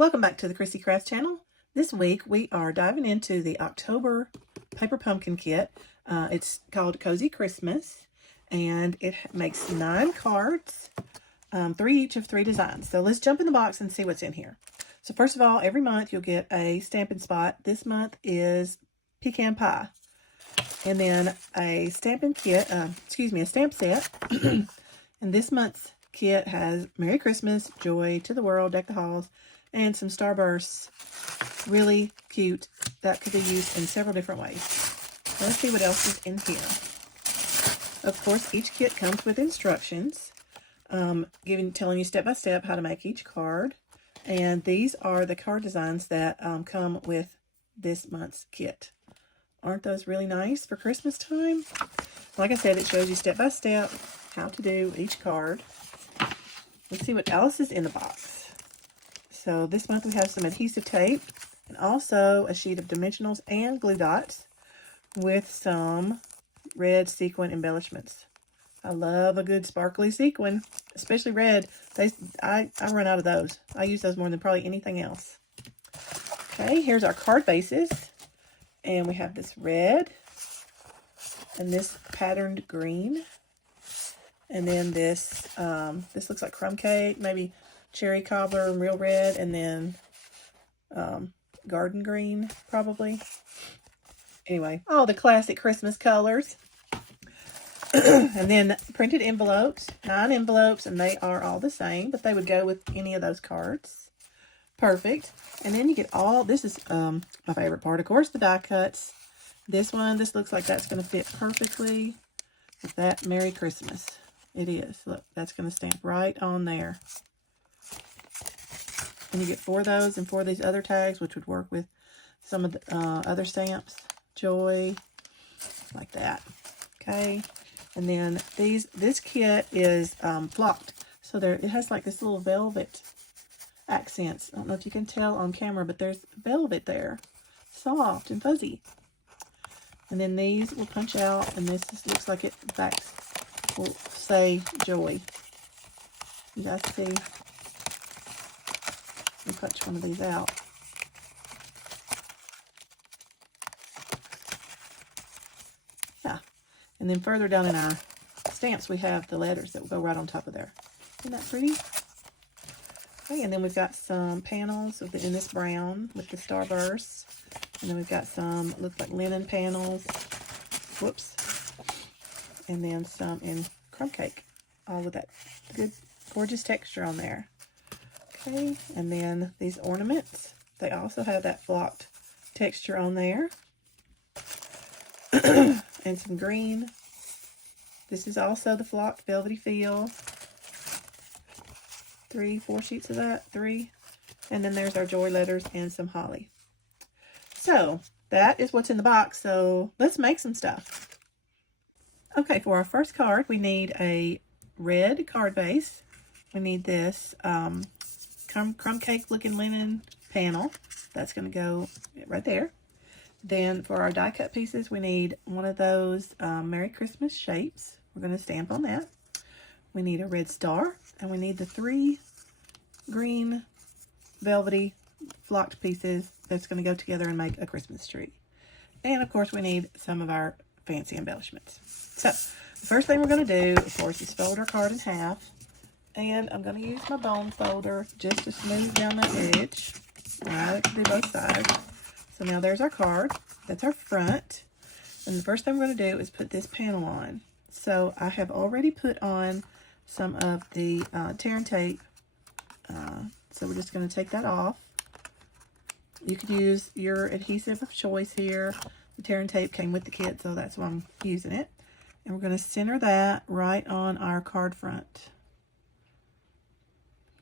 Welcome back to the Christie Crafts channel. This week we are diving into the October paper pumpkin kit. It's called Cozy Christmas, and it makes 9 cards, 3 each of 3 designs. So let's jump in the box and see what's in here. So first of all, every month you'll get a Stampin' spot. This month is pecan pie, and then a Stampin' kit. A stamp set. And this month's kit has Merry Christmas, Joy to the World, Deck the Halls, and some Starbursts. Really cute. That could be used in several different ways. Let's see what else is in here. Of course, each kit comes with instructions, telling you step by step how to make each card. And these are the card designs that come with this month's kit. Aren't those really nice for Christmas time? Like I said, it shows you step by step how to do each card. Let's see what else is in the box. So this month we have some adhesive tape and also a sheet of dimensionals and glue dots with some red sequin embellishments. I love a good sparkly sequin, especially red. I run out of those. I use those more than probably anything else. Okay, here's our card bases. And we have this red and this patterned green. And then this looks like crumb cake, maybe cherry cobbler and real red, and then garden green, probably. Anyway, all the classic Christmas colors. And then printed envelopes, 9 envelopes, and they are all the same, but they would go with any of those cards. Perfect. And then you get all, this is my favorite part, of course, the die cuts. This looks like that's going to fit perfectly with that Merry Christmas. It is. Look, that's going to stamp right on there. And you get 4 of those and 4 of these other tags, which would work with some of the other stamps. Joy, like that. Okay. And then this kit is flocked. So it has like this little velvet accents. I don't know if you can tell on camera, but there's velvet there. Soft and fuzzy. And then these will punch out, and this just looks like it backs will say Joy. You guys see? Let me punch one of these out. Yeah. And then further down in our stamps, we have the letters that will go right on top of there. Isn't that pretty? Okay, and then we've got some panels in this brown with the starbursts. And then we've got some, looks like linen panels. Whoops. And then some in crumb cake. All with that good, gorgeous texture on there. Okay, and then these ornaments. They also have that flocked texture on there. And some green. This is also the flocked velvety feel. 4 sheets of that. 3. And then there's our joy letters and some holly. So that is what's in the box. So let's make some stuff. Okay, for our first card, we need a red card base. We need this crumb cake looking linen panel. That's going to go right there. Then for our die cut pieces, we need one of those Merry Christmas shapes. We're going to stamp on that. We need a red star, and we need the 3 green velvety flocked pieces that's going to go together and make a Christmas tree. And of course, we need some of our fancy embellishments. So the first thing we're going to do, of course, is fold our card in half. And I'm going to use my bone folder just to smooth down that edge. Now it can do both sides. So now there's our card. That's our front. And the first thing we're going to do is put this panel on. So I have already put on some of the tear and tape. So we're just going to take that off. You could use your adhesive of choice here. The tear and tape came with the kit, so that's why I'm using it. And we're going to center that right on our card front.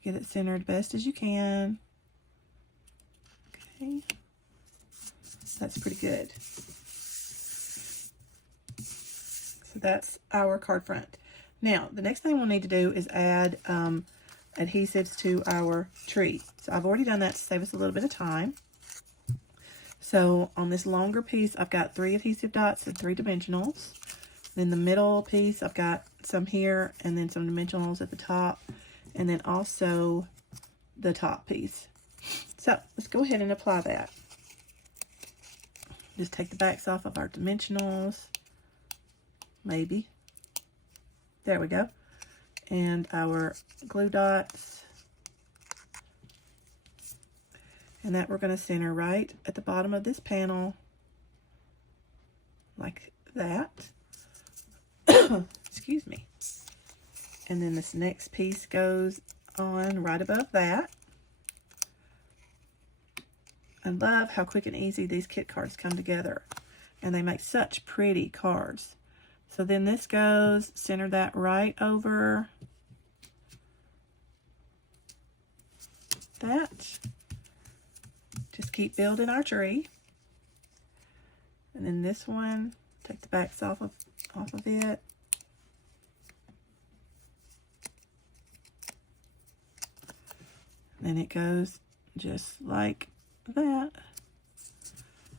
Get it centered best as you can. Okay. That's pretty good. So that's our card front. Now, the next thing we'll need to do is add adhesives to our tree. So I've already done that to save us a little bit of time. So on this longer piece, I've got 3 adhesive dots and 3 dimensionals. Then the middle piece, I've got some here and then some dimensionals at the top. And then also the top piece. So let's go ahead and apply that. Just take the backs off of our dimensionals. Maybe. There we go. And our glue dots. And that we're going to center right at the bottom of this panel. Like that. Excuse me. And then this next piece goes on right above that. I love how quick and easy these kit cards come together. And they make such pretty cards. So then this goes, center that right over that. Just keep building our tree. And then this one, take the backs off of it. And it goes just like that.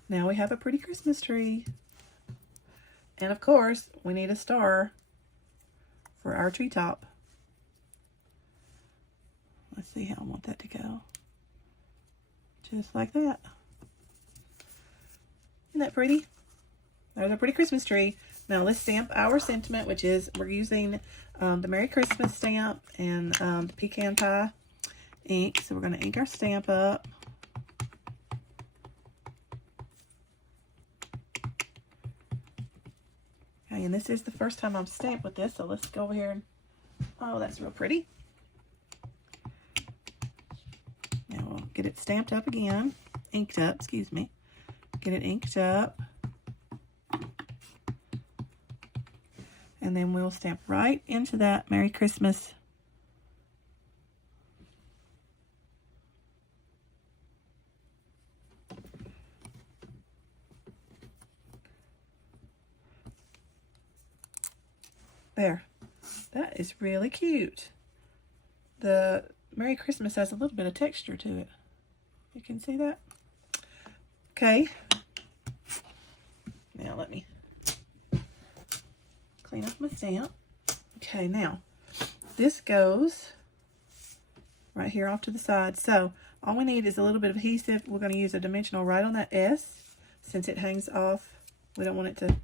Now we have a pretty Christmas tree. And of course, we need a star for our treetop. Let's see how I want that to go. Just like that. Isn't that pretty? There's a pretty Christmas tree. Now let's stamp our sentiment, which is we're using the Merry Christmas stamp and the Pecan Pie ink. So we're going to ink our stamp up. Okay, and this is the first time I've stamped with this, so let's go over here and, oh, that's real pretty. Now we'll get it stamped up again, inked up, excuse me. Get it inked up. And then we'll stamp right into that Merry Christmas. There. That is really cute. The Merry Christmas has a little bit of texture to it. You can see that? Okay. Now let me clean up my stamp. Okay, now this goes right here off to the side. So all we need is a little bit of adhesive. We're going to use a dimensional right on that S since it hangs off. We don't want it to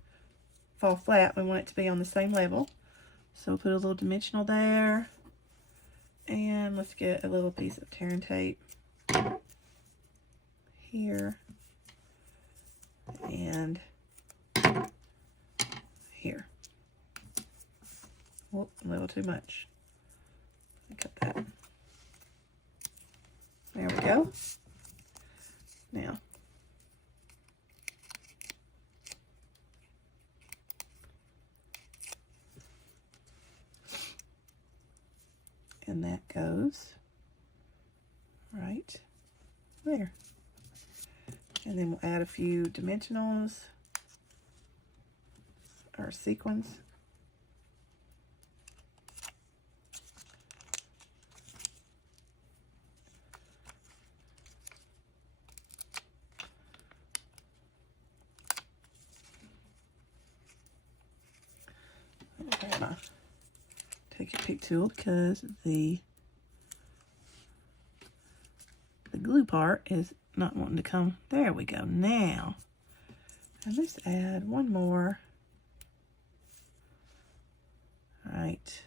fall flat. We want it to be on the same level. So we'll put a little dimensional there. And let's get a little piece of tear and tape here. And here. Whoop, a little too much. Cut that. There we go. Now, and that goes right there. And then we'll add a few dimensionals or sequins. Okay, take a pick tool because the glue part is not wanting to come. There we go. Now, and let's add one more right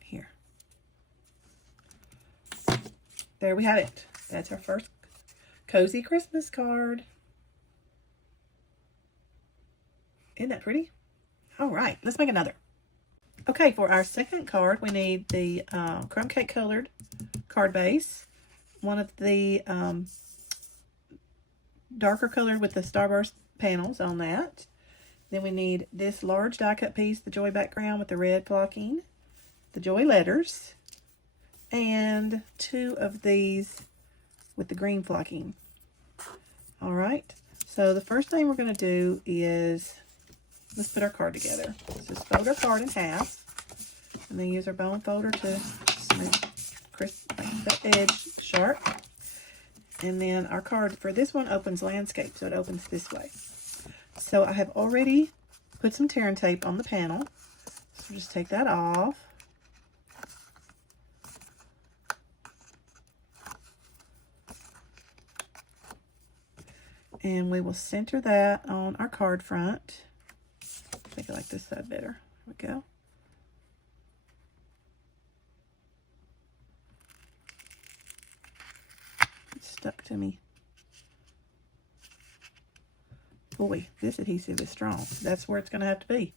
here. There we have it. That's our first cozy Christmas card. Isn't that pretty? All right, let's make another. Okay, for our second card, we need the crumb cake colored card base. One of the darker colored with the starburst panels on that. Then we need this large die cut piece, the Joy background with the red flocking, the Joy letters, and two of these with the green flocking. All right, so the first thing we're going to do is, let's put our card together. Let's just fold our card in half, and then use our bone folder to smooth the edge sharp. And then our card for this one opens landscape, so it opens this way. So I have already put some tear and tape on the panel. So just take that off. And we will center that on our card front. Make it like this side better. There we go. It's stuck to me. Boy, this adhesive is strong. That's where it's going to have to be.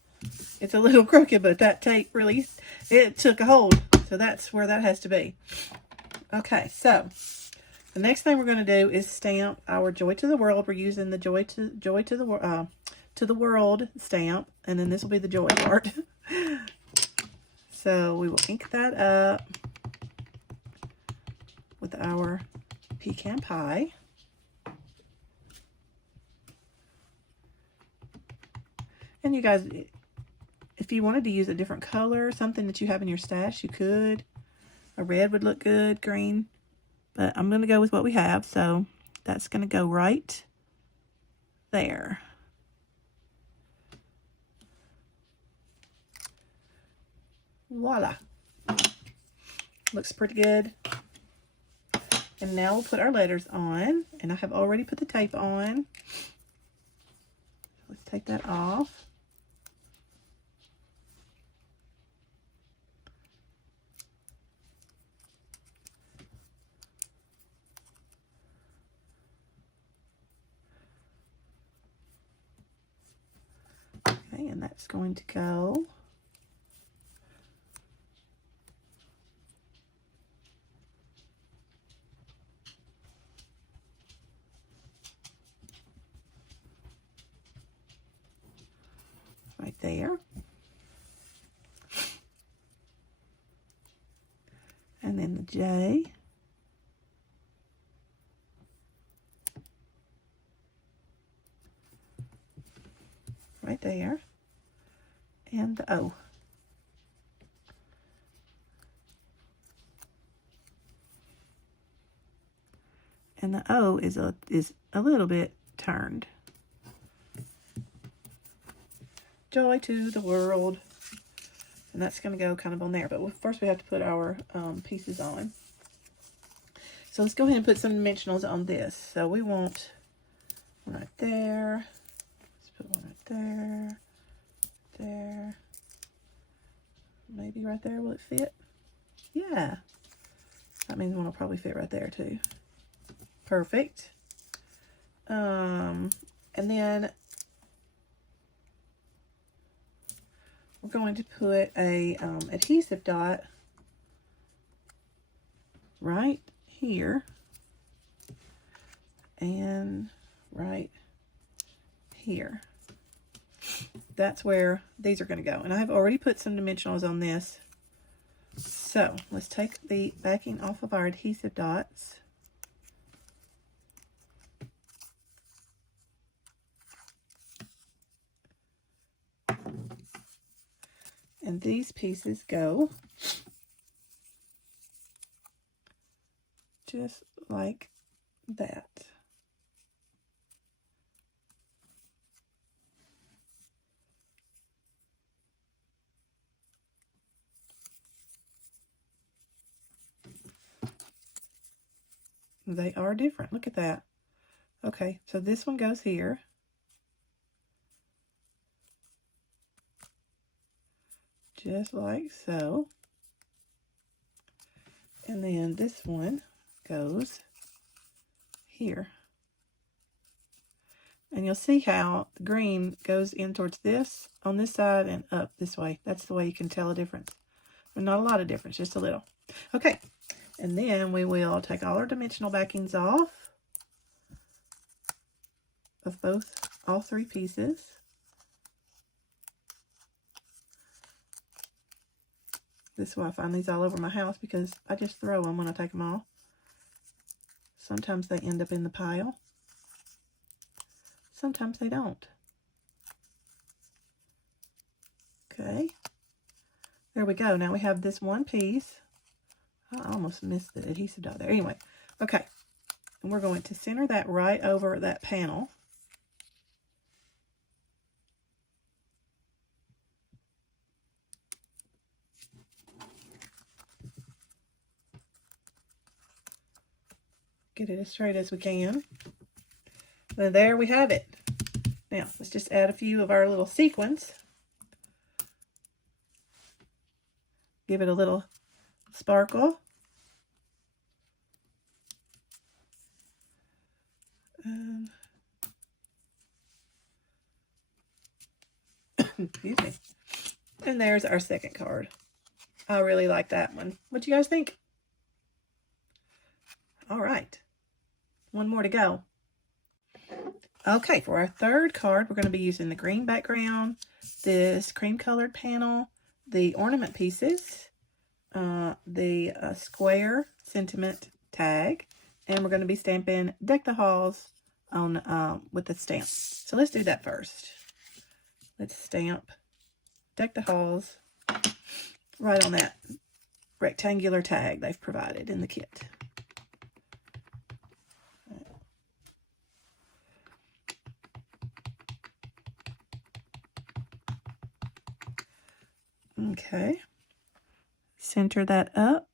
It's a little crooked, but that tape really, it took a hold. So that's where that has to be. Okay, so the next thing we're going to do is stamp our Joy to the World. We're using the Joy to the World stamp, and then this will be the joy part. So we will ink that up with our pecan pie. And you guys, if you wanted to use a different color, something that you have in your stash, you could. A red would look good, green. But I'm going to go with what we have, so that's going to go right there. Voila. Looks pretty good. And now we'll put our letters on, and I have already put the tape on. Let's take that off. Okay, and that's going to go right there. And then the J. Right there. And the O. And the O is a little bit turned. Joy to the World. And that's going to go kind of on there. But first we have to put our pieces on. So let's go ahead and put some dimensionals on this. So we want one right there. Let's put one right there. There. Maybe right there. Will it fit? Yeah. That means one will probably fit right there too. Perfect. And then we're going to put a adhesive dot right here and right here. That's where these are going to go. And I've already put some dimensionals on this. So let's take the backing off of our adhesive dots. And these pieces go just like that. They are different. Look at that. Okay, so this one goes here. Just like so. And then this one goes here. And you'll see how the green goes in towards this on this side and up this way. That's the way you can tell a difference. But not a lot of difference, just a little. Okay, and then we will take all our dimensional backings off of all three pieces. This is why I find these all over my house, because I just throw them when I take them off. Sometimes they end up in the pile. Sometimes they don't. Okay. There we go. Now we have this one piece. I almost missed the adhesive dot there. Anyway, okay. And we're going to center that right over that panel. Get it as straight as we can. So there we have it. Now, let's just add a few of our little sequins. Give it a little sparkle. Excuse me. And there's our second card. I really like that one. What do you guys think? All right. One more to go. Okay, for our third card, we're going to be using the green background, this cream colored panel, the ornament pieces, the square sentiment tag, and we're going to be stamping Deck the Halls on with the stamp. So let's do that first. Let's stamp Deck the Halls right on that rectangular tag they've provided in the kit. Okay, center that up.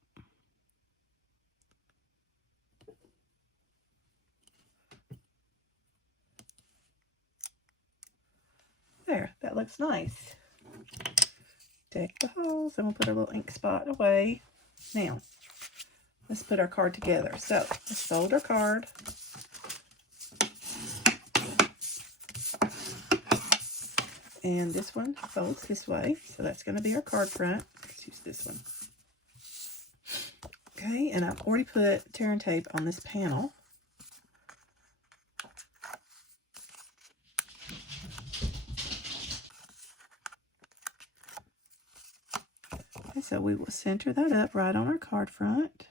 There, that looks nice. Deck the Halls, and we'll put our little ink spot away. Now, let's put our card together. So, let's fold our card. And this one folds this way, so that's going to be our card front. Let's use this one. Okay, and I've already put tear and tape on this panel. Okay, so we will center that up right on our card front.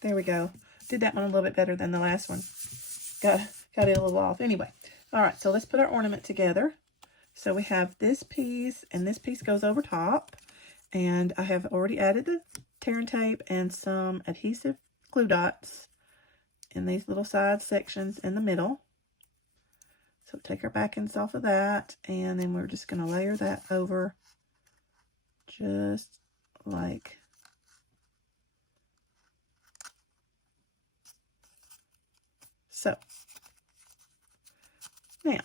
There we go. Did that one a little bit better than the last one. Got it a little off. Anyway, all right, so let's put our ornament together. So we have this piece, and this piece goes over top. And I have already added the tear and tape and some adhesive glue dots in these little side sections in the middle. So take our backends off of that, and then we're just going to layer that over just like so. Now,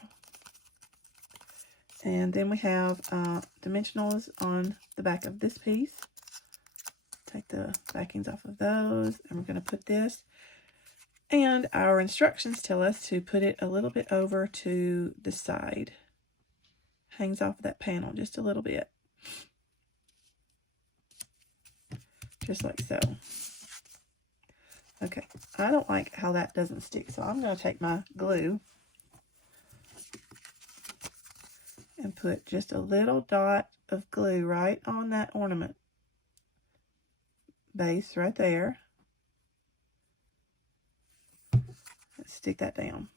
and then we have dimensionals on the back of this piece. Take the backings off of those, and we're going to put this. And our instructions tell us to put it a little bit over to the side. Hangs off of that panel just a little bit. Just like so. Okay, I don't like how that doesn't stick, so I'm going to take my glue and put just a little dot of glue right on that ornament base right there. Let's stick that down.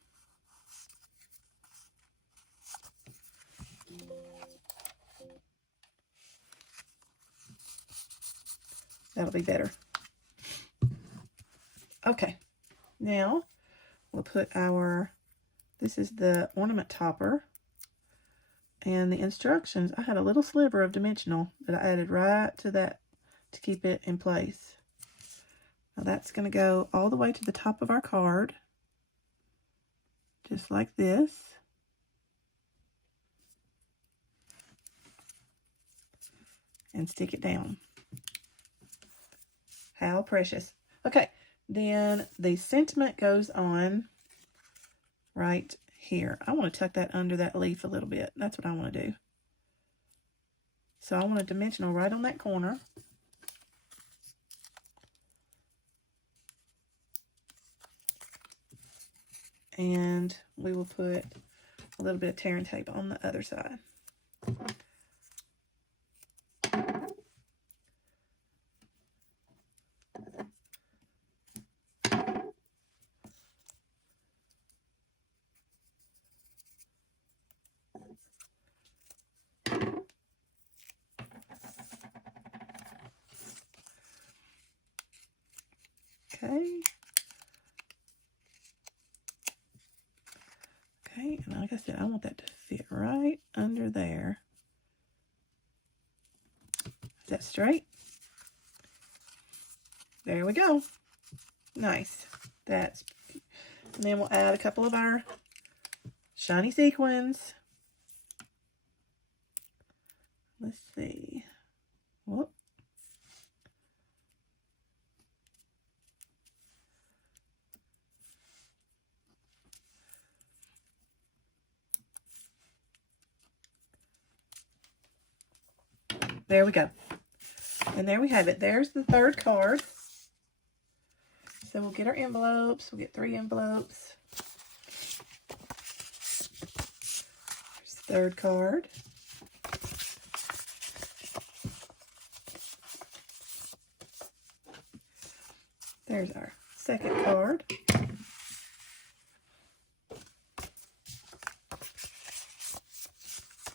That'll be better. Okay, now we'll put our, this is the ornament topper, and the instructions, I had a little sliver of dimensional that I added right to that to keep it in place. Now that's going to go all the way to the top of our card, just like this. And stick it down. How precious. Okay, then the sentiment goes on right here. I want to tuck that under that leaf a little bit. That's what I want to do. So I want a dimensional right on that corner. And we will put a little bit of tear and tape on the other side. Okay. Okay, and like I said, I want that to fit right under there. cut straight. There we go. Nice. And then we'll add a couple of our shiny sequins. Let's see. Whoop. There we go. And there we have it. There's the third card. So we'll get our envelopes. We'll get 3 envelopes. There's the third card. There's our second card.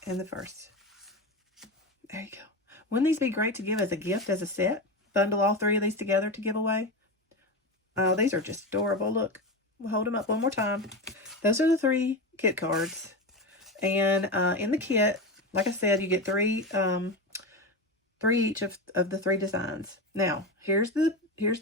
And the first. There you go. Wouldn't these be great to give as a gift, as a set? Bundle all 3 of these together to give away. Oh, these are just adorable. Look, we'll hold them up one more time. Those are the 3 kit cards. And in the kit, like I said, you get 3 each of the 3 designs. Now, here's the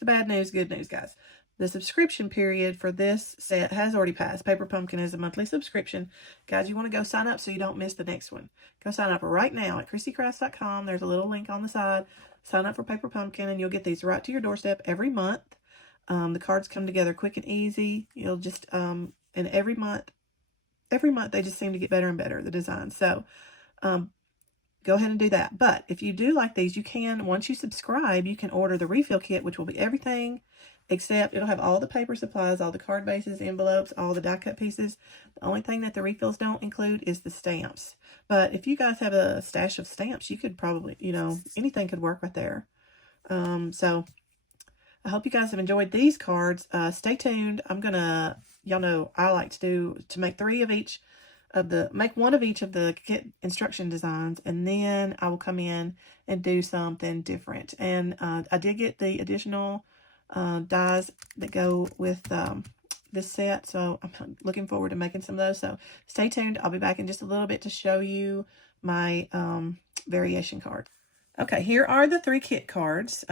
bad news, good news, guys. The subscription period for this set has already passed. Paper Pumpkin is a monthly subscription. Guys, you want to go sign up so you don't miss the next one. Go sign up right now at ChristieCrafts.com. There's a little link on the side. Sign up for Paper Pumpkin and you'll get these right to your doorstep every month. The cards come together quick and easy. You'll just, and every month they just seem to get better and better, the designs. So, go ahead and do that. But if you do like these, you can, once you subscribe, you can order the refill kit, which will be everything except it'll have all the paper supplies, all the card bases, envelopes, all the die cut pieces. The only thing that the refills don't include is the stamps. But if you guys have a stash of stamps, you could probably, anything could work right there. So I hope you guys have enjoyed these cards. Stay tuned. Y'all know I like to make 3 of each make 1 of each of the kit instruction designs, and then I will come in and do something different. And I did get the additional dies that go with this set, so I'm looking forward to making some of those. So stay tuned. I'll be back in just a little bit to show you my variation card. Okay, here are the 3 kit cards.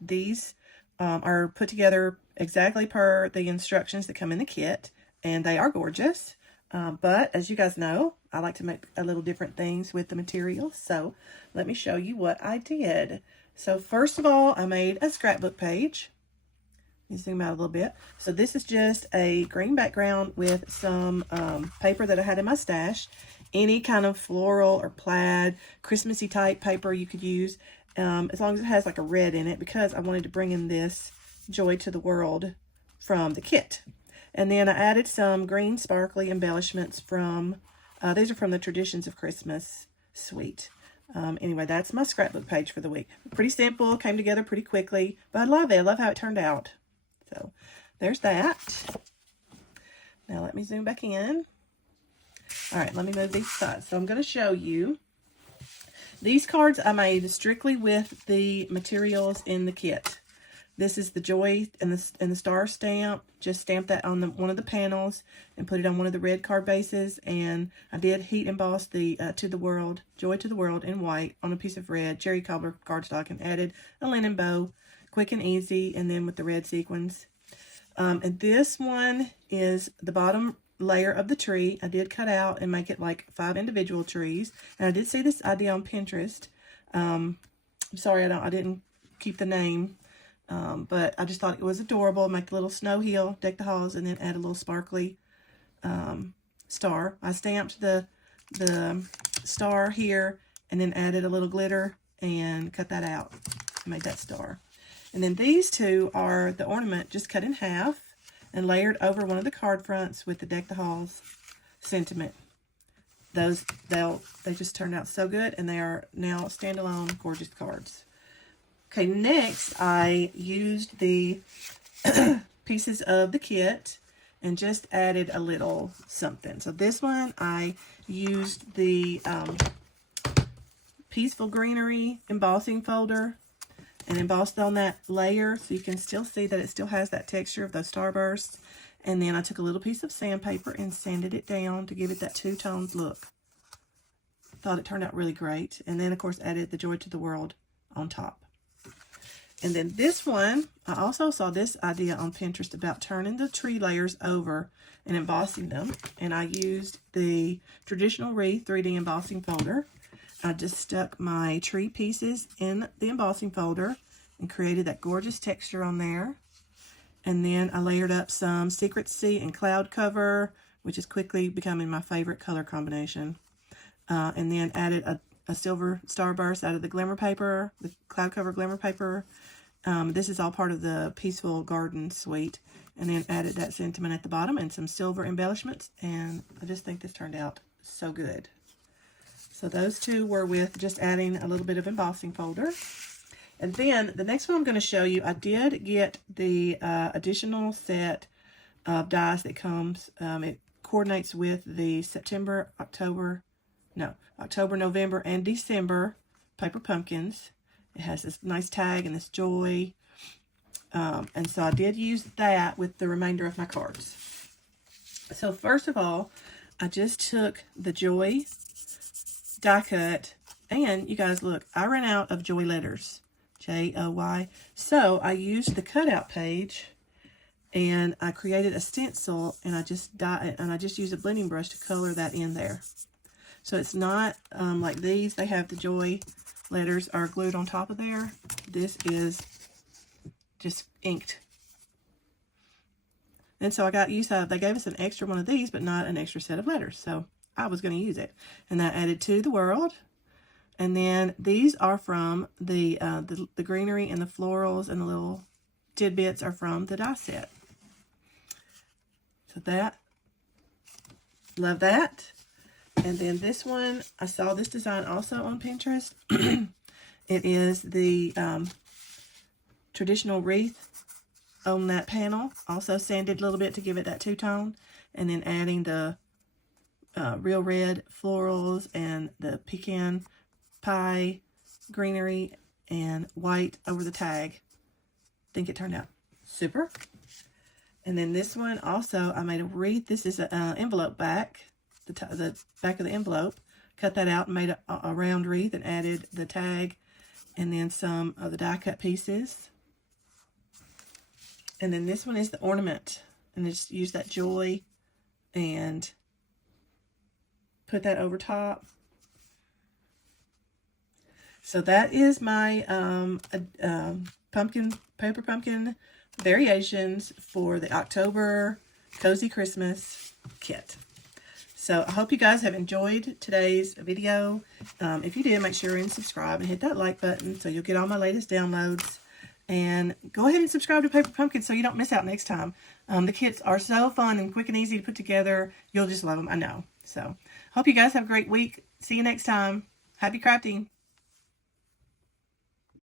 These are put together exactly per the instructions that come in the kit, and they are gorgeous. But as you guys know, I like to make a little different things with the materials. So let me show you what I did. So first of all, I made a scrapbook page. Let me zoom out a little bit. So this is just a green background with some paper that I had in my stash. Any kind of floral or plaid, Christmassy type paper you could use, as long as it has like a red in it, because I wanted to bring in this Joy to the World from the kit. And then I added some green sparkly embellishments from, these are from the Traditions of Christmas suite. Anyway, that's my scrapbook page for the week. Pretty simple, came together pretty quickly, but I love it. I love how it turned out. So there's that. Now let me zoom back in. All right, let me move these aside. So I'm going to show you. These cards I made strictly with the materials in the kit. This is the Joy and the star stamp. Just stamped that on one of the panels and put it on one of the red card bases. And I did heat emboss the Joy to the World in white on a piece of red cherry cobbler cardstock, and added a linen bow, quick and easy, and then with the red sequins. And this one is the bottom layer of the tree. I did cut out and make it like 5 individual trees. And I did see this idea on Pinterest. I'm sorry I didn't keep the name. But I just thought it was adorable. Make a little snow hill, deck the halls, and then add a little sparkly star. I stamped the star here and then added a little glitter and cut that out. Made that star. And then these 2 are the ornament just cut in half and layered over one of the card fronts with the deck the halls sentiment. They just turned out so good, and they are now standalone gorgeous cards. Okay, next I used the pieces of the kit and just added a little something. So this one I used the Peaceful Greenery embossing folder and embossed on that layer, so you can still see that it still has that texture of those starbursts. And then I took a little piece of sandpaper and sanded it down to give it that 2-toned look. Thought it turned out really great. And then of course added the Joy to the World on top. And then this one, I also saw this idea on Pinterest about turning the tree layers over and embossing them. And I used the Traditional Wreath 3D embossing folder. I just stuck my tree pieces in the embossing folder and created that gorgeous texture on there. And then I layered up some Secret Sea and Cloud Cover, which is quickly becoming my favorite color combination. And then added a silver starburst out of the glimmer paper, the Cloud Cover glimmer paper. This is all part of the Peaceful Garden suite. And then added that sentiment at the bottom and some silver embellishments. And I just think this turned out so good. So those two were with just adding a little bit of embossing folder. And then the next one I'm going to show you, I did get the additional set of dies that comes. It coordinates with the October, November, and December paper pumpkins. It has this nice tag and this joy. And so I did use that with the remainder of my cards. So first of all, I just took the joy die cut, and you guys look, I ran out of joy letters, J-O-Y. So I used the cutout page and I created a stencil, and I just used a blending brush to color that in there. So it's not like these. They have the joy letters are glued on top of there. This is just inked. And so I got used to, they gave us an extra one of these, but not an extra set of letters. So I was going to use it. And I added To the World. And then these are from the greenery and the florals, and the little tidbits are from the die set. So that, love that. And then this one, I saw this design also on Pinterest. It is the Traditional Wreath on that panel. Also sanded a little bit to give it that two-tone. And then adding the real red florals and the pecan pie greenery and white over the tag. I think it turned out super. And then this one also, I made a wreath. This is an envelope back, the back of the envelope. Cut that out and made a round wreath and added the tag and then some of the die cut pieces. And then this one is the ornament, and just use that joy and put that over top. So that is my paper pumpkin variations for the October Cozy Christmas kit. So I hope you guys have enjoyed today's video. If you did, make sure and subscribe and hit that like button so you'll get all my latest downloads. And go ahead and subscribe to Paper Pumpkin so you don't miss out next time. The kits are so fun and quick and easy to put together. You'll just love them, I know. So hope you guys have a great week. See you next time. Happy crafting.